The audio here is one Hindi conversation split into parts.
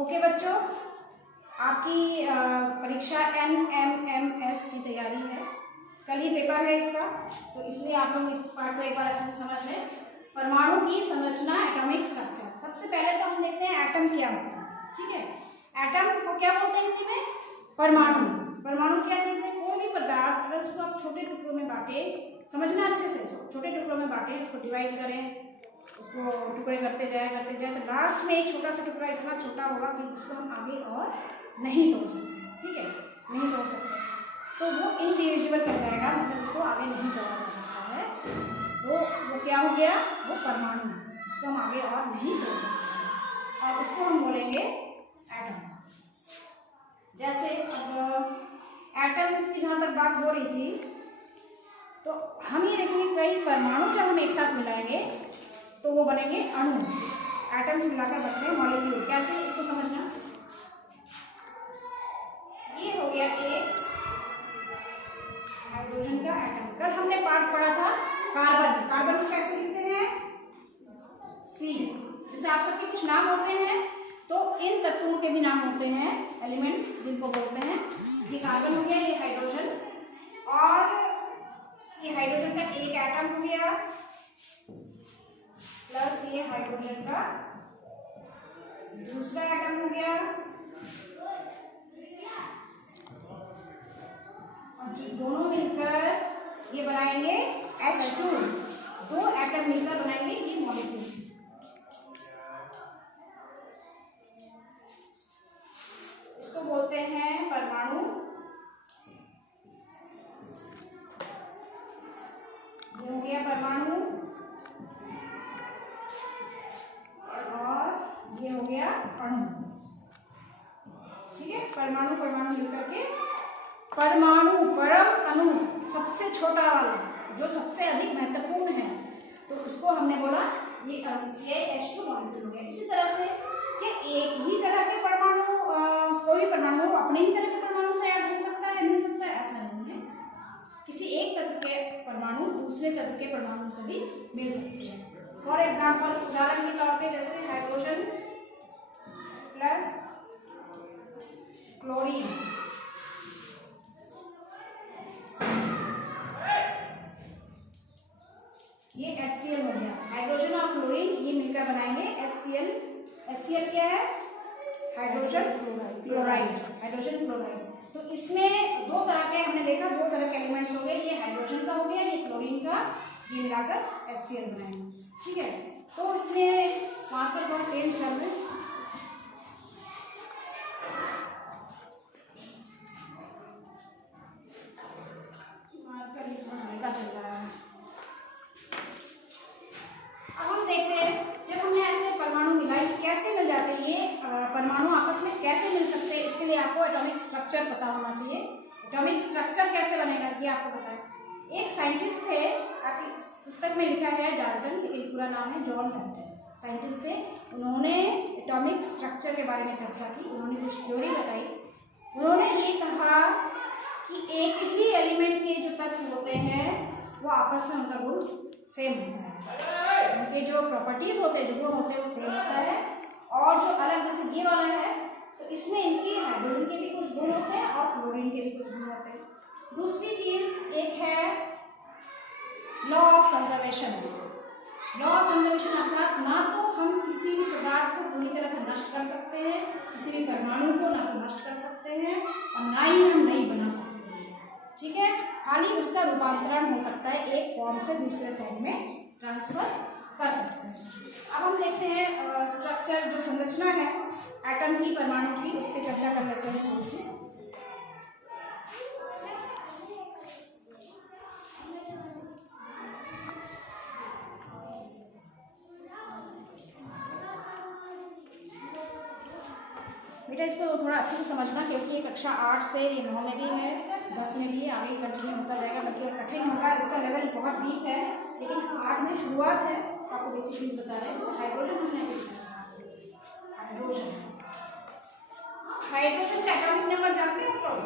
ओके बच्चों, आपकी परीक्षा NMMS की तैयारी है। कल ही पेपर है इसका, तो इसलिए आप लोग इस पार्ट को एक बार अच्छे से समझ लें। परमाणु की संरचना, एटॉमिक स्ट्रक्चर। सबसे पहले तो हम देखते हैं एटम क्या होता है। ठीक है, एटम को क्या बोलते हैं हिंदी में? परमाणु। परमाणु क्या चीज़ है? कोई भी पदार्थ अगर उसको आप छोटे टुकड़ों में बांटे, समझना अच्छे से, छोटे टुकड़ों में बांटे, उसको डिवाइड करें, उसको टुकड़े करते जाए तो लास्ट में एक छोटा सा टुकड़ा इतना छोटा होगा कि जिसको हम आगे और नहीं तोड़ सकते। ठीक है, नहीं तोड़ सकते तो वो इनडिविजुअल कर जाएगा, मतलब उसको आगे नहीं तोड़ा जा सकता है। तो वो क्या हो गया? वो परमाणु, उसको हम आगे और नहीं तोड़ सकते और उसको हम बोलेंगे एटम। जैसे अब एटम्स की जहाँ तक बात हो रही थी, तो हम ये देखेंगे कई परमाणु जब हम एक साथ मिलाएंगे तो वो बनेंगे अणु। एटम्स मिलाकर बनते हैं मॉलिक्यूल। कैसे, इसको समझना। ये हो गया एक हाइड्रोजन का एटम। कल हमने पार्ट पढ़ा था कार्बन। कार्बन को कैसे लिखते हैं? C। जैसे आप सबके कुछ नाम होते हैं तो इन तत्वों के भी नाम होते हैं, एलिमेंट्स जिनको बोलते हैं। ये कार्बन हो गया, ये हाइड्रोजन, और ये हाइड्रोजन का एक एटम हो गया प्लस ये हाइड्रोजन का दूसरा एटम हो गया, और जो दोनों मिलकर ये बनाएंगे H2। दो एटम मिलकर बनाएंगे ये मॉलिक्यूल। इसको बोलते हैं परमाणु। ये हो गया परमाणु और ये हो गया अणु। ठीक है, परमाणु परमाणु मिलकर के परमाणु, परम अणु, सबसे छोटा वाला जो सबसे अधिक महत्वपूर्ण है, तो उसको हमने बोला ये H2 मॉलिक्यूल हो गया। इसी तरह से कि एक ही तरह के परमाणु, कोई भी परमाणु अपने ही तरह के परमाणु से ऐड हो सकता है, मिल सकता है, ऐसा नहीं है। किसी एक तत्व के परमाणु दूसरे तत्व के परमाणु से भी मिल सकते हैं। फॉर एग्जाम्पल, उदाहरण के तौर पे जैसे हाइड्रोजन प्लस क्लोरीन, ये HCl हो गया। हाइड्रोजन और क्लोरीन ये मिलकर बनाएंगे HCl। HCl क्या है? Hydrogen chloride. Hydrogen chloride. तो इसमें दो तरह के हमने देखा, दो तरह के एलिमेंट्स हो गए, ये हाइड्रोजन का हो गया, ये क्लोरीन का, ये मिलाकर HCl बनाएंगे। ठीक है, तो इसमें मार्कर थोड़ा चेंज कर दें। मार्कर इस बार हल्का चल रहा है। अब हम देखते हैं जब हमने ऐसे परमाणु मिलाई कैसे मिल जाते हैं, ये परमाणु आपस में कैसे मिल सकते हैं। इसके लिए आपको एटॉमिक स्ट्रक्चर पता होना चाहिए। एटॉमिक स्ट्रक्चर कैसे बनेगा ये आपको पता है। एक साइंटिस्ट थे, आपकी पुस्तक में लिखा है डाल्टन, लेकिन पूरा नाम है जॉन डाल्टन। साइंटिस्ट थे, उन्होंने एटॉमिक स्ट्रक्चर के बारे में चर्चा की, उन्होंने कुछ थ्योरी बताई। उन्होंने ये कहा कि एक ही एलिमेंट के जो तत्व होते हैं वो आपस में उनका गुण सेम होता है, उनके जो प्रॉपर्टीज होते हैं, जो गुण होते हैं वो सेम होता है। और जो अलग, जैसे ये वाला है तो इसमें इनकी हाइड्रोजन के भी कुछ गुण होते हैं और क्लोरीन के भी कुछ गुण होते हैं। दूसरी चीज एक है law of conservation. Law of conservation अर्थात ना तो हम किसी भी पदार्थ को पूरी तरह से नष्ट कर सकते हैं, किसी भी परमाणु को ना तो नष्ट कर सकते हैं और ना ही हम नहीं बना सकते हैं। ठीक है, खाली उसका रूपांतरण हो सकता है, एक फॉर्म से दूसरे फॉर्म में ट्रांसफर कर सकते हैं। अब हम देखते हैं स्ट्रक्चर, जो संरचना है एटम की, परमाणु की, उस पर चर्चा कर लेते हैं थोड़ी सी। बेटा इसको थोड़ा अच्छे से समझना, क्योंकि ये कक्षा 8 से 9 में भी है, 10 में भी आगे कंटिन्यू होता जाएगा, बल्कि कठिन होगा। इसका लेवल बहुत डीप है, लेकिन 8 में शुरुआत है, आपको बेसिक चीज बता रहे हैं। जैसे हाइड्रोजन हमने हाइड्रोजन हाइड्रोजन का एटॉमिक नंबर जानते हैं आप लोग?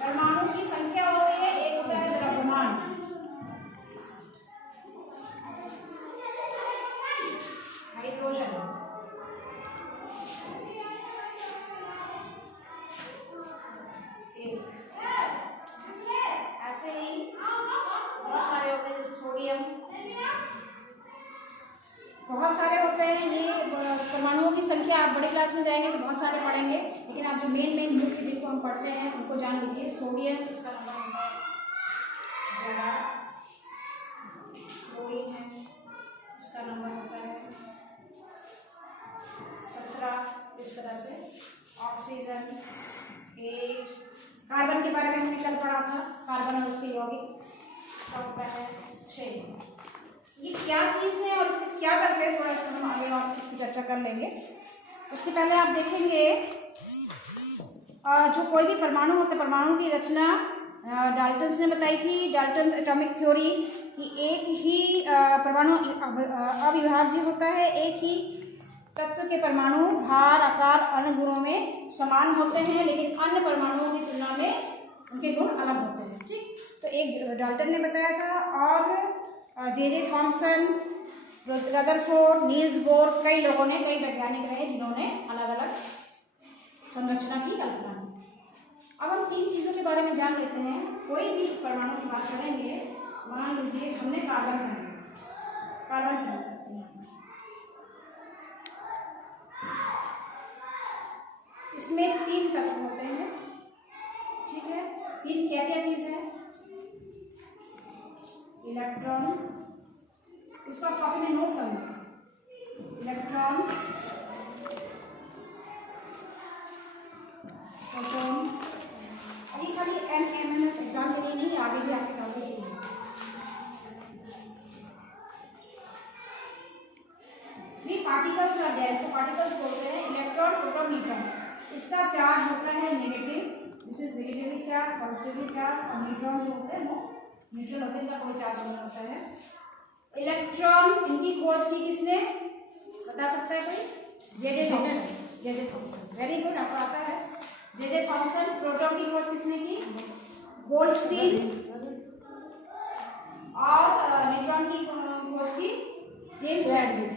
परमाणु की संख्या होती है, एक होता है द्रव्यमान, हाइड्रोजन बहुत सारे होते हैं ये परमाणुओं की संख्या। आप बड़ी क्लास में जाएंगे तो बहुत सारे पढ़ेंगे, लेकिन आप जो मेन मुख्य जिनको हम पढ़ते हैं उनको जान लीजिए। सोडियम, इसका नंबर होता है 11। क्लोरीन है, इसका नंबर होता है 17। इस तरह से ऑक्सीजन 8। कार्बन के बारे में हमने कल पढ़ा था, कार्बन और उसके यौगिक, इसका होता है 6। ये क्या चीज़ है और इससे क्या करते हैं, थोड़ा इसमें हम आगे और इसकी चर्चा कर लेंगे। उसके पहले आप देखेंगे जो कोई भी परमाणु होते हैं, परमाणु की रचना डाल्टन्स ने बताई थी, डाल्टन्स एटॉमिक थ्योरी, कि एक ही परमाणु अविभाज्य होता है, एक ही तत्व के परमाणु भार, आकार, अन्य गुणों में समान होते हैं, लेकिन अन्य परमाणुओं की तुलना में उनके गुण अलग होते हैं। ठीक, तो एक डाल्टन ने बताया था और J Thomson, Rutherford, Niels Bohr, कई लोगों ने, कई वैज्ञानिक रहे जिन्होंने अलग अलग संरचना की कल्पना की। अब हम 3 चीज़ों के बारे में जान लेते हैं। कोई भी परमाणु की बात करेंगे, मान लीजिए हमने कार्बन की बात करते हैं, इसमें 3 तत्व होते हैं। ठीक है, 3 क्या क्या चीज़ है? इलेक्ट्रॉन, इसको आप कॉपी में नोट कर लो। Electron, proton. अभी खाली NMS एग्जाम के लिए नहीं, आगे भी आपके नॉलेज के लिए। ये पार्टिकल्स आ गया, इसको पार्टिकल्स बोलते हैं। Electron, proton, neutron. इसका चार्ज होता है negative, this is negatively charge, positively charge. और न्यूट्रॉन जो होते हैं वो न्यूट्रल होते हैं, इनका कोई चार्ज नहीं होता है। इलेक्ट्रॉन, इनकी खोज की किसने, बता सकता है कोई? J Thomson. वेरी गुड, आपको आता है जे थॉमसन। प्रोटॉन की खोज किसने की? गोल्डस्टीन। और न्यूट्रॉन की खोज की जेम्स चैडविक।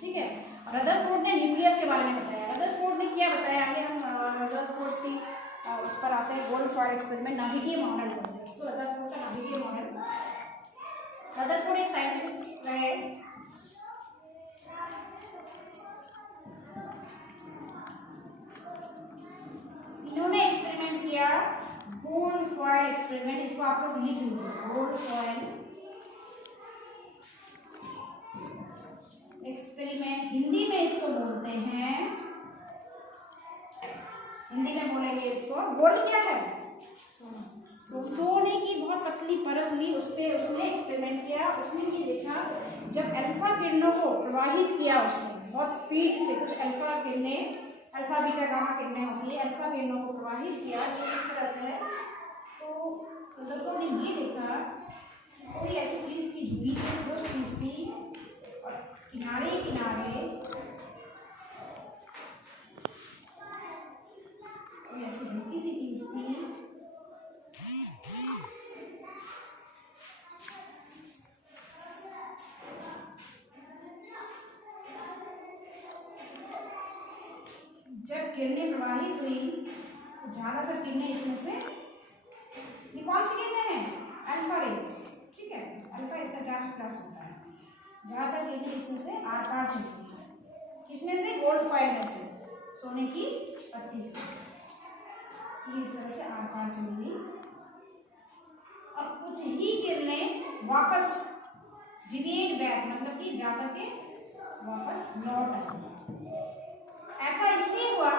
ठीक है, और रदरफोर्ड ने न्यूक्लियस के बारे में बताया। रदरफोर्ड ने क्या बताया, आगे हम रदरफोर्ड की उस पर आते हैं। गोल्ड फॉयल एक्सपेरिमेंट, नाभिकीय मॉडल बोलते हैं इसको, रदरफोर्ड का नाभिकीय मॉडल। रदरफोर्ड एक साइंटिस्ट रहे, इन्होंने एक्सपेरिमेंट किया गोल्ड फॉयल एक्सपेरिमेंट। इसको आप लोग लिख लीजिए, गोल्ड फॉयल एक्सपेरिमेंट। हिंदी में इसको बोलते हैं, हिंदी में बोलेंगे इसको, गोल्ड क्या है? सोने की बहुत पतली परत ली, उस पर उसने एक्सपेरिमेंट किया। उसने ये देखा, जब अल्फा किरणों को प्रवाहित किया उसने बहुत स्पीड से, कुछ अल्फा किरणें, अल्फा बीटा गामा किरणें होती है, अल्फा किरणों को प्रवाहित किया इस तरह से, तो रदरफोर्ड ने ये देखा कोई ऐसी चीज़ थी जो बीच में ठोस चीज़ थी और किनारे किनारे ऐसी हल्की सी चीज़ थी। जब किरणें प्रवाहित हुई तो ज़्यादातर किरणें इसमें से, ये कौन सी किरणें हैं? Alpha rays. ठीक है, अल्फा इसका चार्ज प्लस होता है। ज़्यादातर किरणें इसमें से आर पार चलती है, किसमें से? गोल्ड फॉयल में से, सोने की पत्ती से। ये इस तरह से आर पार चलेगी और कुछ ही किरणें वापस डिविएट बैक, मतलब कि जाकर के वापस लौट आई। ऐसा इसलिए हुआ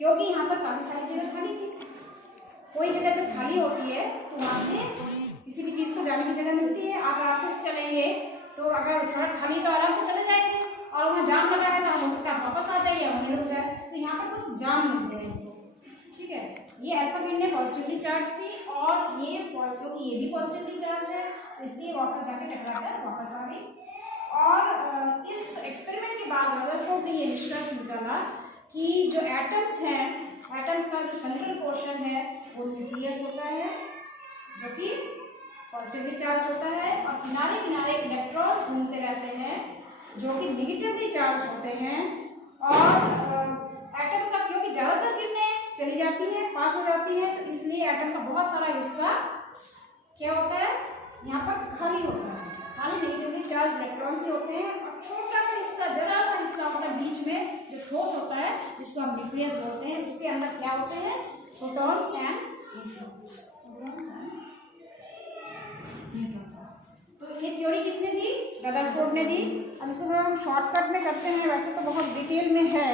क्योंकि यहाँ पर काफी सारी जगह खाली थी। कोई जगह जब खाली होती है तो वहाँ से किसी भी चीज़ को जाने की जगह मिलती है। आप रास्ते से चलेंगे तो अगर सड़क खाली तो आराम से चले जाएंगे, और वहाँ जाम लगा है तो हो सकता है आप वापस आ जाइए, वहीं रुक जाए। तो यहाँ पर कुछ जाम मिल गया इनको। ठीक है, ये अल्फा किरणें पॉजिटिवली चार्ज थी और ये क्योंकि ये भी पॉजिटिवली चार्ज है इसलिए वापस जाके टकराकर वापस आ गई। और इस एक्सपेरिमेंट के बाद रदरफोर्ड ने ये निष्कर्ष निकाला कि जो एटम्स हैं, एटम का जो सेंट्रल पोर्शन है वो न्यूक्लियस होता है जो कि पॉजिटिवली चार्ज होता है, और किनारे किनारे इलेक्ट्रॉन्स घूमते रहते हैं जो कि नेगेटिवली चार्ज होते हैं। और एटम का क्योंकि ज़्यादातर किरणें चली जाती हैं, पास हो जाती हैं, तो इसलिए एटम का बहुत सारा हिस्सा क्या होता है, यहाँ पर खाली होता है, खाली नेगेटिवली इलेक्ट्रॉन्स ही होते हैं और छोटा सा हिस्सा, जरा सा हिस्सा होता है बीच में जो ठोस होता है, जिसको हम न्यूक्लियस बोलते हैं। उसके अंदर क्या होते हैं? Protons and neutrons. तो ये थ्योरी किसने दी? रदरफोर्ड ने दी। अब इसको थोड़ा हम शॉर्टकट में करते हैं, वैसे तो बहुत डिटेल में है।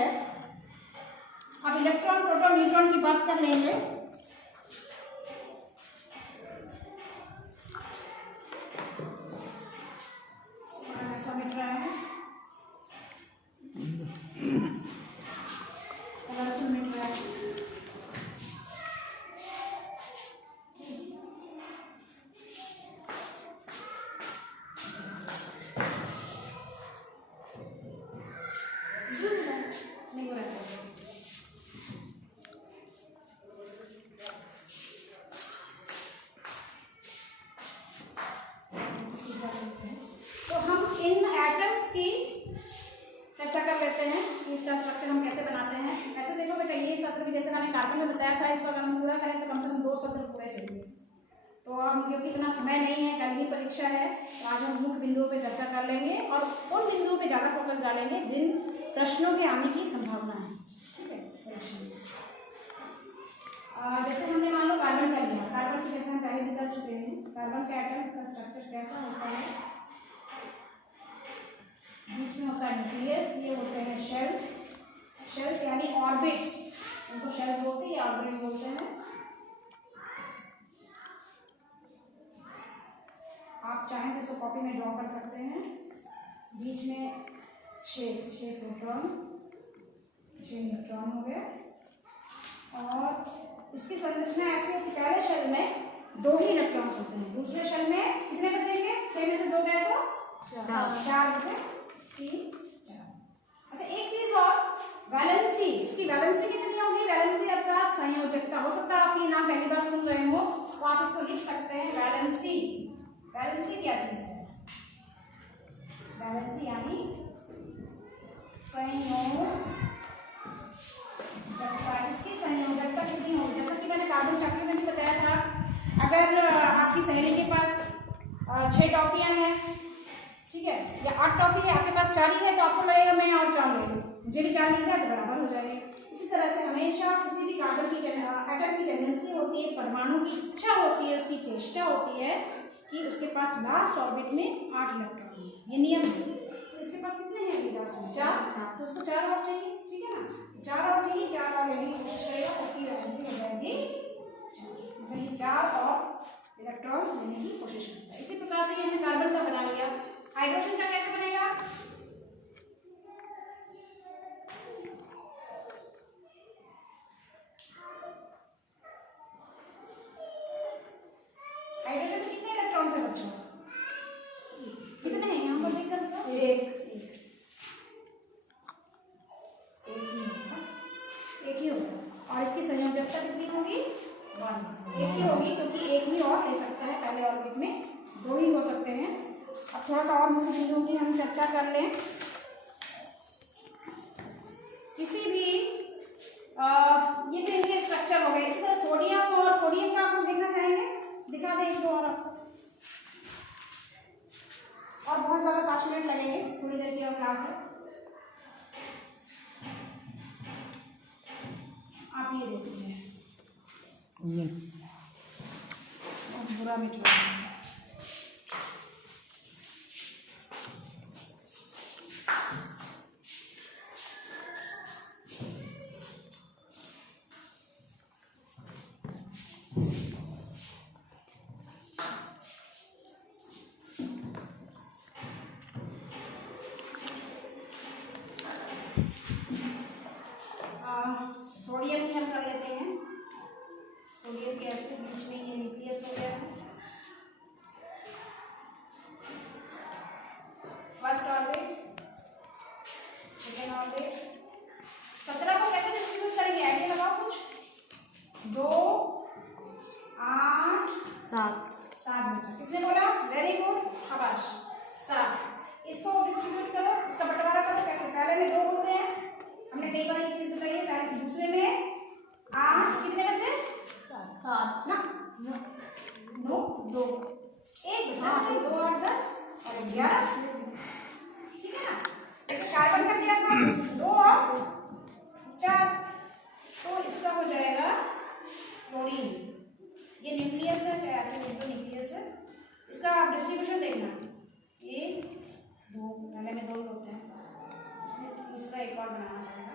अब इलेक्ट्रॉन, प्रोटॉन, न्यूट्रॉन की बात कर लेंगे। ऐसा मिट रहा है, कलरफुल मिट रहा है। नहीं हो रहा है। तो हम इन एटम्स की चर्चा कर लेते हैं कि इसका स्ट्रक्चर हम कैसे बनाते हैं। ऐसे देखो बेटा, ये सत्र भी जैसे मैंने कार्बन में बताया था, इसको अगर हम पूरा करें तो कम से कम 2 सत्र पूरे चाहिए। तो हम, क्योंकि इतना समय नहीं है, कल ही परीक्षा है, तो आज हम मुख्य बिंदुओं पे चर्चा कर लेंगे और उन बिंदुओं पे ज़्यादा फोकस डालेंगे जिन प्रश्नों के आने की संभावना है। ठीक है, परीक्षा में जैसे हमने मान लो कार्बन कर लिया, कार्बन की चर्चा हम पहले भी कर चुके हैं। कार्बन के एटम्स का स्ट्रक्चर कैसा होता है? बीच में होता है न्यूक्लियस, ये होते हैं शेल्स। शेल्स यानी ऑर्बिट्स, उनको शेल्स बोलते हैं या ऑर्बिट बोलते हैं। आप चाहें तो इसको कॉपी में ड्रॉ कर सकते हैं। बीच में 6 प्रोटॉन, 6 न्यूट्रॉन हो गए और इसकी संरचना ऐसी है कि पहले शेल में 2 ही इलेक्ट्रॉन्स होते हैं, दूसरे शेल में कितने बचेंगे? 6 में से 2 गए तो 4 बचे, 3, 4। अच्छा, एक चीज और, वैलेंसी, इसकी वैलेंसी कितनी होगी? वैलेंसी अर्थात संयोजकता। हो सकता है आप ये नाम पहली बार सुन रहे हो, तो आप इसको लिख सकते हैं वैलेंसी। वैलेंसी क्या चीज है? वैलेंसी यानी संयोजकता। इसकी संयोजकता कितनी होगी? जैसा कि मैंने कार्बन चैप्टर में भी बताया था, अगर आपकी सहेली के पास 6 टॉफियां हैं, ठीक है, या 8 टॉफी है, आपके पास 4 ही है, तो आपको लगेगा मैं और 4 ले लूँ, मुझे भी 4 मिल जाए तो बराबर हो जाएंगे। इसी तरह से हमेशा किसी भी कार्बन की एटम की टेंडेंसी होती है, परमाणु की इच्छा होती है, उसकी चेष्टा होती है कि उसके पास लास्ट ऑर्बिट में 8 इलेक्ट्रॉन है। ये नियम है। तो इसके पास कितने हैं अभी लास्ट में? 4, तो उसको 4 और चाहिए। ठीक है ना, 4 और चाहिए, 4 और लेने की कोशिश करेगा, उसकी वैलेंसी हो जाएगी 4। मतलब ये 4 और इलेक्ट्रॉन्स लेने की कोशिश करता है। इसी प्रकार से ये हमने कार्बन का बना लिया। हाइड्रोजन का कैसे बनेगा? हाइड्रोजन में कितने इलेक्ट्रॉन्स है बच्चों? कितने हैं यहाँ पर देख कर बताओ। एक ही होगा। और इसकी संयोजकता कितनी होगी? 1। एक ही होगी, क्योंकि एक ही और ले सकता है, पहले ऑर्बिट में 2 ही हो सकते हैं। अब थोड़ा सा और मुख्य बिंदुओं की हम चर्चा कर लें। किसी भी ये तो इनके स्ट्रक्चर हो गए। इसी तरह सोडियम, और सोडियम का आप लोग देखना चाहेंगे? दिखा दें एक दो और आपको, और बहुत ज़्यादा 5 मिनट लगेंगे, थोड़ी देर की और क्लास है। आप ये देख लीजिए, बुरा मिट रहा है। सोडियम की हम कर लेते हैं। सोडियम के ऐसे बीच में ये न्यूक्लियस हो गया है। First orbit, second orbit. 17 को कैसे डिस्ट्रीब्यूट करेंगे? आइडिया लगाओ कुछ। 2, 8, 7 बचा। किसने बोला? वेरी गुड, शाबाश, 7। इसको डिस्ट्रीब्यूट करो, इसका बंटवारा करो। कैसे? पहले में 2 होते हैं, हमने कई बार ये चीज बताई है। पहले दूसरे में 8, कितने बचे? 7 ना, 9, 2, 1 बचा। 2 और 10 और 11। पहले में 2 ही होते हैं, इसमें तीसरा एक और बनाना पड़ेगा।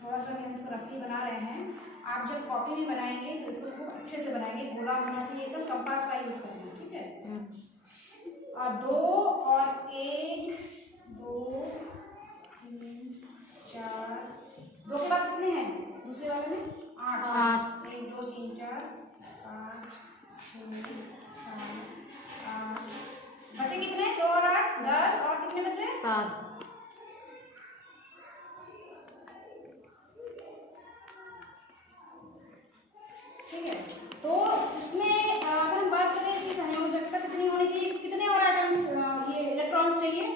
थोड़ा सा हम इसको रफली बना रहे हैं। आप जब कॉपी में बनाएंगे तो इसको खूब अच्छे से बनाएंगे, गोला होना चाहिए एकदम, कंपास का यूज़ करना, ठीक है। और 2 और 1 2 3 4, 2 के बाद कितने हैं दूसरे वाले में? 8। 1 2 3 4 5 6 7 8, बचे कितने? 2 और 8 10, और कितने बचे? 7। ठीक है। तो इसमें अगर हम बात करें इसकी संयोजकता कितनी होनी चाहिए, कितने और आइटम्स ये इलेक्ट्रॉन्स चाहिए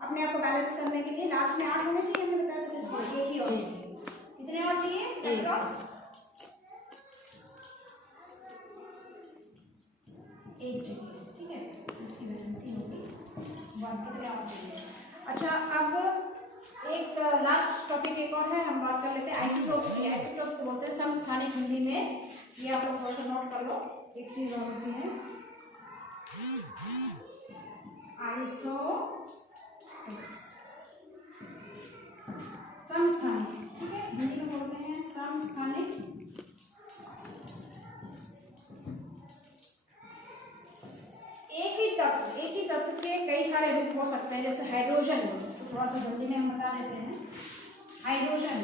अपने आप को बैलेंस करने के लिए? लास्ट में 8 होने चाहिए, हमने बताया था, इसमें 1 ही और चाहिए। कितने और चाहिए इलेक्ट्रॉन्स? 1 चाहिए, ठीक है। इसकी वैलेंसी होगी 1, कितने और चाहिए? अच्छा, अब एक लास्ट टॉपिक एक और है, हम बात कर लेते हैं आइसोटोप्स की। आइसोटोप्स को बोलते हैं समस्थानिक हिंदी में, ये आप लोग थोड़ा सा नोट कर लो। एक चीज और होती है आइसोटोप्स, समस्थानिक, ठीक है, हिंदी में बोलते हैं समस्थानिक। एक ही तत्व के कई सारे रूप हो सकते हैं, जैसे हाइड्रोजन, तो थोड़ा सा जल्दी में हम बता देते हैं। हाइड्रोजन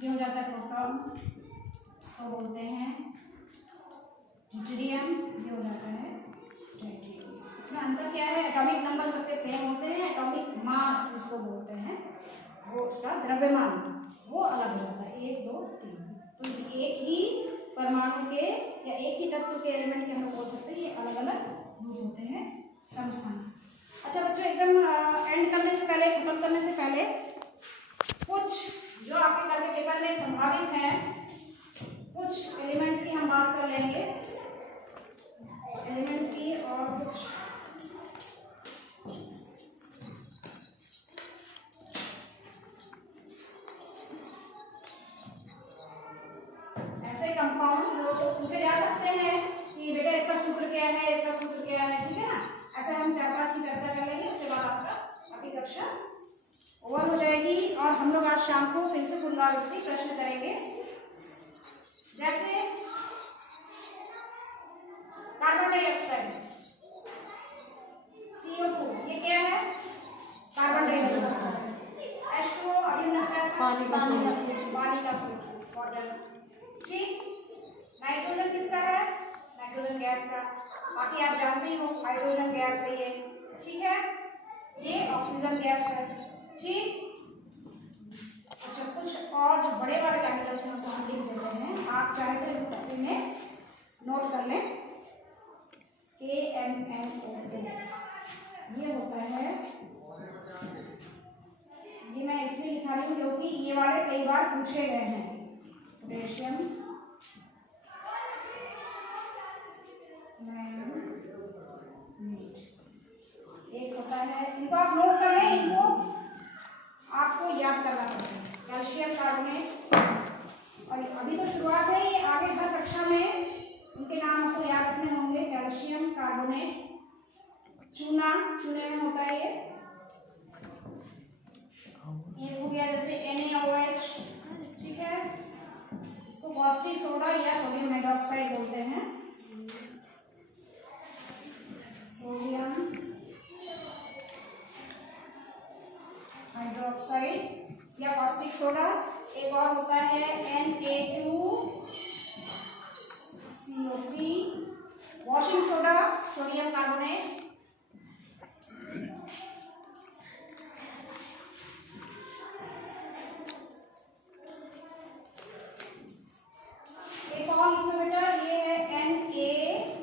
जो हो जाता है प्रोटॉन, तो बोलते हैं ड्यूटेरियम, ये हो जाता है ट्रिटियम। इसमें अंतर क्या है? एटॉमिक नंबर सबके सेम होते हैं, एटॉमिक मास जिसको बोलते हैं, वो उसका द्रव्यमान वो अलग हो जाता है, 1 2 3। तो एक ही परमाणु के या एक ही तत्व के एलिमेंट के हम बोल सकते हैं, ये अलग अलग रूप होते हैं समस्थानिक। अच्छा बच्चों, एकदम एंड करने से पहले, खत्म करने से पहले, कुछ जो आपके कल के पेपर में संभावित हैं, कुछ एलिमेंट्स की हम बात कर लेंगे, एलिमेंट्स की, और कुछ ऐसे कंपाउंड जो पूछे जा सकते हैं कि बेटा इसका सूत्र क्या है, इसका सूत्र क्या है, ठीक है ना। ऐसे हम 4-5 की चर्चा कर लेंगे, उसके बाद आपकी कक्षा ओवर हो जाएगी। और हम लोग आज शाम को फिर से पुनरावृत्ति प्रश्न करेंगे, जैसे कार्बन डाइऑक्साइड CO2, ये क्या है? Carbon dioxide. H2O अभी हमने बताया था पानी का सूत्र, वाटर, ठीक। नाइट्रोजन किसका है? नाइट्रोजन गैस का। बाकी आप जानते ही हो, हाइड्रोजन गैस है ये, ठीक है। ये ऑक्सीजन गैस है, ठीक। अच्छा, कुछ और जो बड़े बड़े केमिकल्स हैं उनको हम लिख देते हैं, आप चाहे तो इनको कॉपी में नोट कर लें। KMNO2 ये होता है, ये मैं इसलिए लिखा रही हूँ क्योंकि ये वाले कई बार पूछे गए हैं। पोटेशियम, एक होता है, इनको आप नोट कर लें, इनको आपको याद करना पड़ेगा। कैल्शियम कार्बोनेट, और अभी तो शुरुआत है, ये आगे हर कक्षा में इनके नाम आपको याद रखने होंगे। कैल्शियम कार्बोनेट, चूना, चूने में होता है ये हो गया जैसे NaOH, ठीक है। इसको कास्टिक सोडा या सोडियम हाइड्रोक्साइड बोलते हैं, सोडियम हाइड्रोक्साइड या कास्टिक सोडा। एक और होता है Na2CO3, washing soda, sodium carbonate. एक और लिखो बेटा, ये है Na,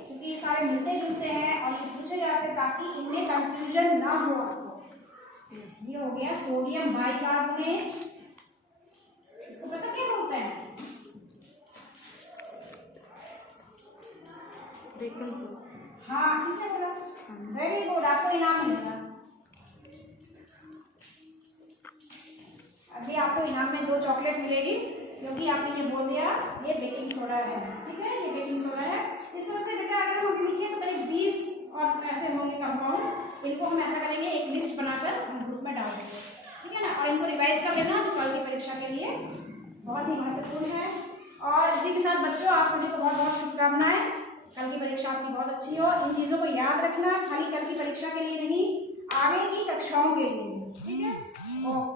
क्योंकि ये सारे मिलते जुलते हैं और ये पूछे जाते हैं ताकि इनमें कंफ्यूजन ना हो आपको। ये हो गया सोडियम बाइकार्बोनेट, इसको पता क्या बोलते हैं? हाँ, किसने बोला? वेरी गुड, आपको इनाम मिलेगा। अभी आपको इनाम में 2 चॉकलेट मिलेगी, क्योंकि आपने ये बोल दिया ये बेकिंग सोडा है, ठीक है, ये बेकिंग सोडा है। इस तरह से बेटा अगर हम लिखिए तो करीब 20 और ऐसे होंगे कंपाउंड, इनको हम ऐसा करेंगे एक लिस्ट बनाकर हम ग्रुप में डाल देंगे, ठीक है ना। और इनको रिवाइज कर लेना जो कल की परीक्षा के लिए बहुत ही महत्वपूर्ण है। और इसी के साथ बच्चों आप सभी को बहुत बहुत शुभकामनाएं, कल की परीक्षा आपकी बहुत अच्छी हो। इन चीज़ों को याद रखना, खाली कल की परीक्षा के लिए नहीं, आगे की कक्षाओं के लिए, ठीक है। ओके।